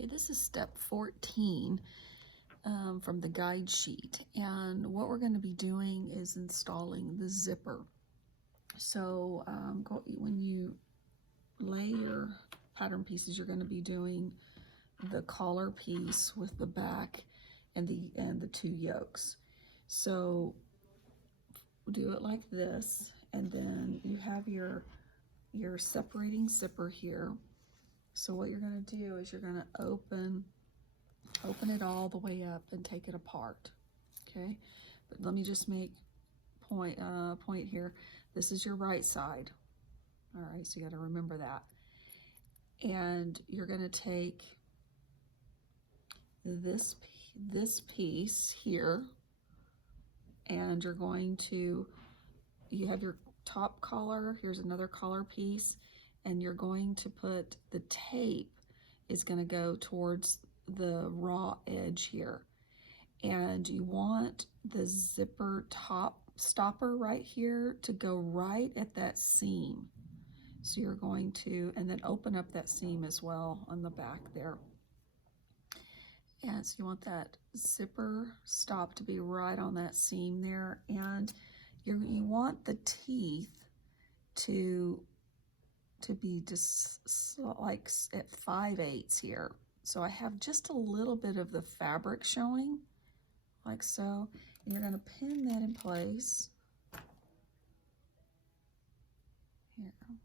Okay, this is step 14 from the guide sheet, and what we're going to be doing is installing the zipper. So when you lay your pattern pieces, you're going to be doing the collar piece with the back and the two yokes. So do it like this, and then you have your separating zipper here. So what you're going to do is you're going to open it all the way up and take it apart. Okay, but let me just make point here. This is your right side. All right, so you got to remember that. And you're going to take this piece here, and you're going to, you have your top collar, here's another collar piece, and you're going to put the tape is going to go towards the raw edge here, and you want the zipper top stopper right here to go right at that seam. So you're going to, and then open up that seam as well on the back there. And so you want that zipper stop to be right on that seam there, and you want the teeth to be just like at 5/8 here. So I have just a little bit of the fabric showing, like so. And you're going to pin that in place. Here. I'm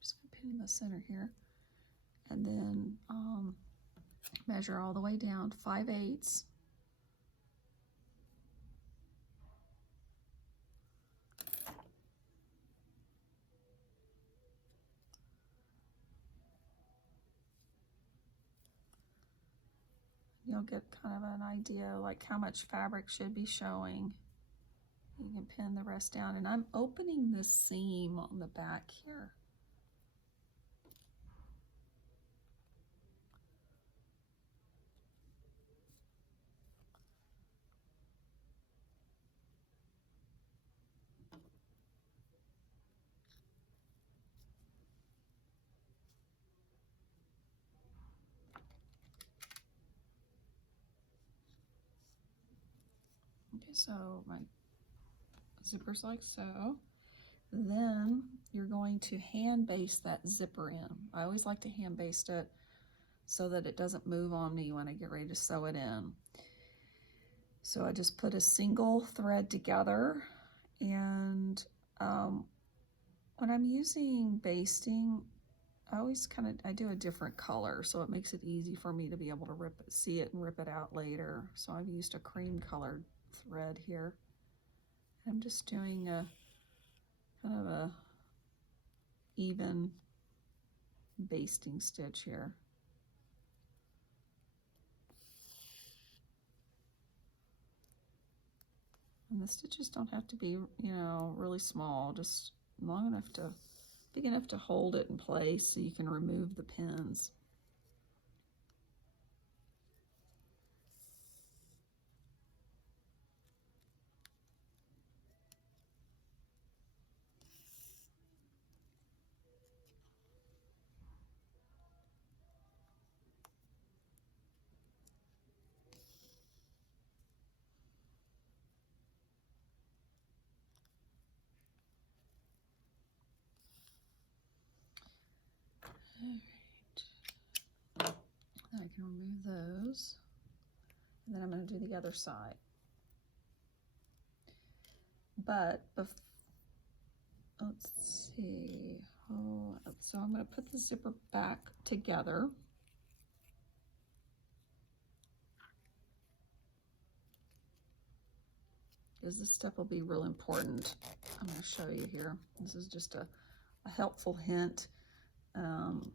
just going to pin in the center here. And then measure all the way down, 5/8. You'll get kind of an idea like how much fabric should be showing. You can pin the rest down, and I'm opening this seam on the back here. Okay, so my zipper's like so. Then you're going to hand baste that zipper in. I always like to hand baste it so that it doesn't move on me when I get ready to sew it in. So I just put a single thread together, and when I'm using basting, I do a different color, so it makes it easy for me to be able to see it and rip it out later. So I've used a cream colored thread here. I'm just doing a kind of a even basting stitch here. And the stitches don't have to be, really small, just big enough to hold it in place so you can remove the pins. All right, then I can remove those, and then I'm going to do the other side. But let's see. So I'm going to put the zipper back together. Because this step will be real important. I'm going to show you here. This is just a helpful hint.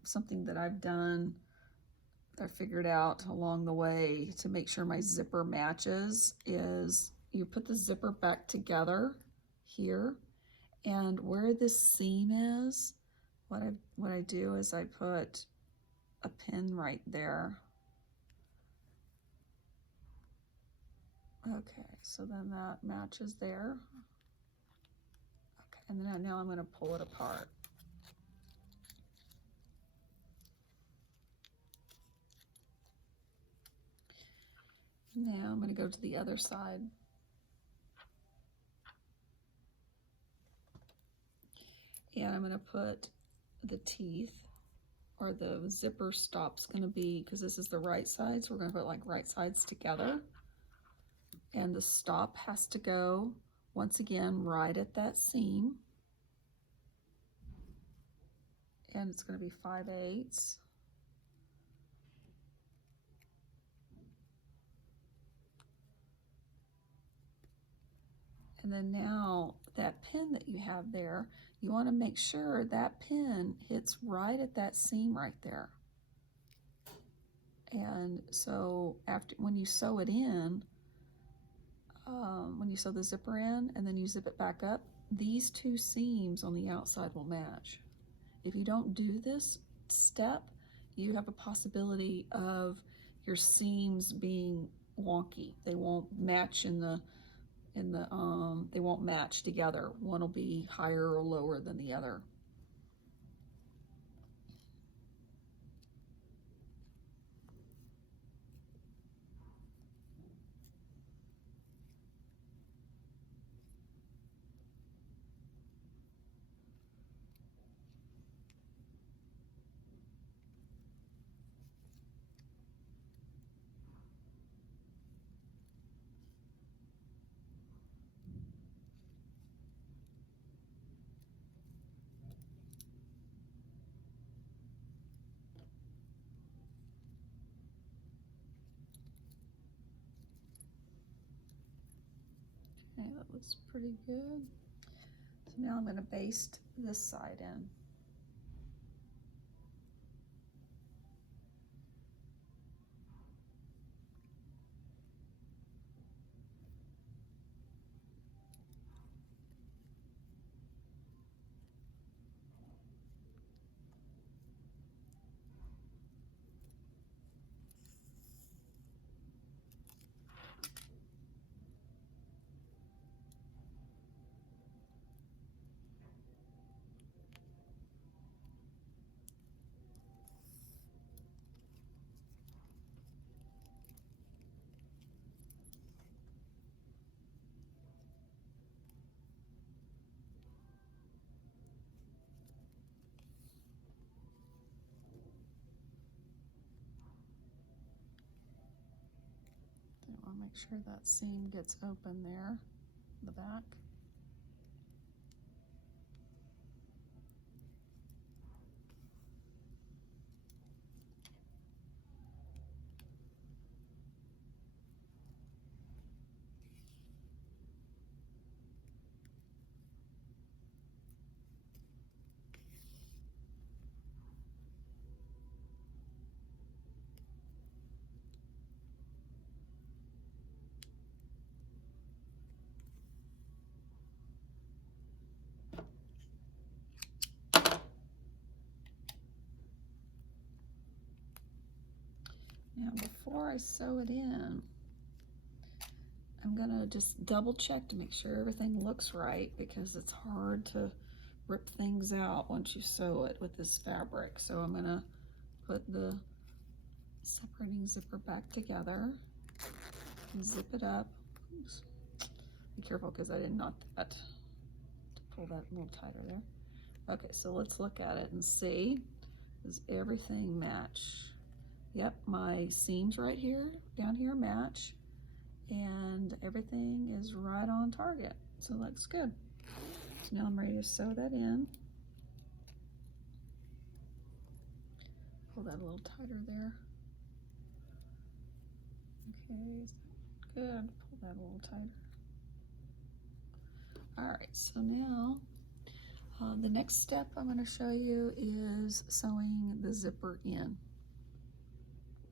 Something that I've done, that I figured out along the way to make sure my zipper matches, is you put the zipper back together here, and where this seam is, what I do is I put a pin right there. Okay, so then that matches there. Okay, and then now I'm going to pull it apart. Now I'm going to go to the other side. And I'm going to put the teeth, or the zipper stop's going to be, because this is the right side, so we're going to put like right sides together. And the stop has to go, once again, right at that seam. And it's going to be 5/8. And then now that pin that you have there, you want to make sure that pin hits right at that seam right there. And so after, when you sew it in, when you sew the zipper in and then you zip it back up, these two seams on the outside will match. If you don't do this step, you have a possibility of your seams being wonky. They won't match they won't match together. One will be higher or lower than the other. Okay, that looks pretty good. So now I'm going to baste this side in. I want to make sure that seam gets open there, the back. Now before I sew it in, I'm gonna just double check to make sure everything looks right, because it's hard to rip things out once you sew it with this fabric. So I'm gonna put the separating zipper back together and zip it up. Oops. Be careful, because I did not that to pull that a little tighter there. Okay, so let's look at it and see, does everything match? Yep, my seams right here, down here match, and everything is right on target. So it looks good. So now I'm ready to sew that in. Pull that a little tighter there. Okay, good. Pull that a little tighter. All right, so now the next step I'm going to show you is sewing the zipper in.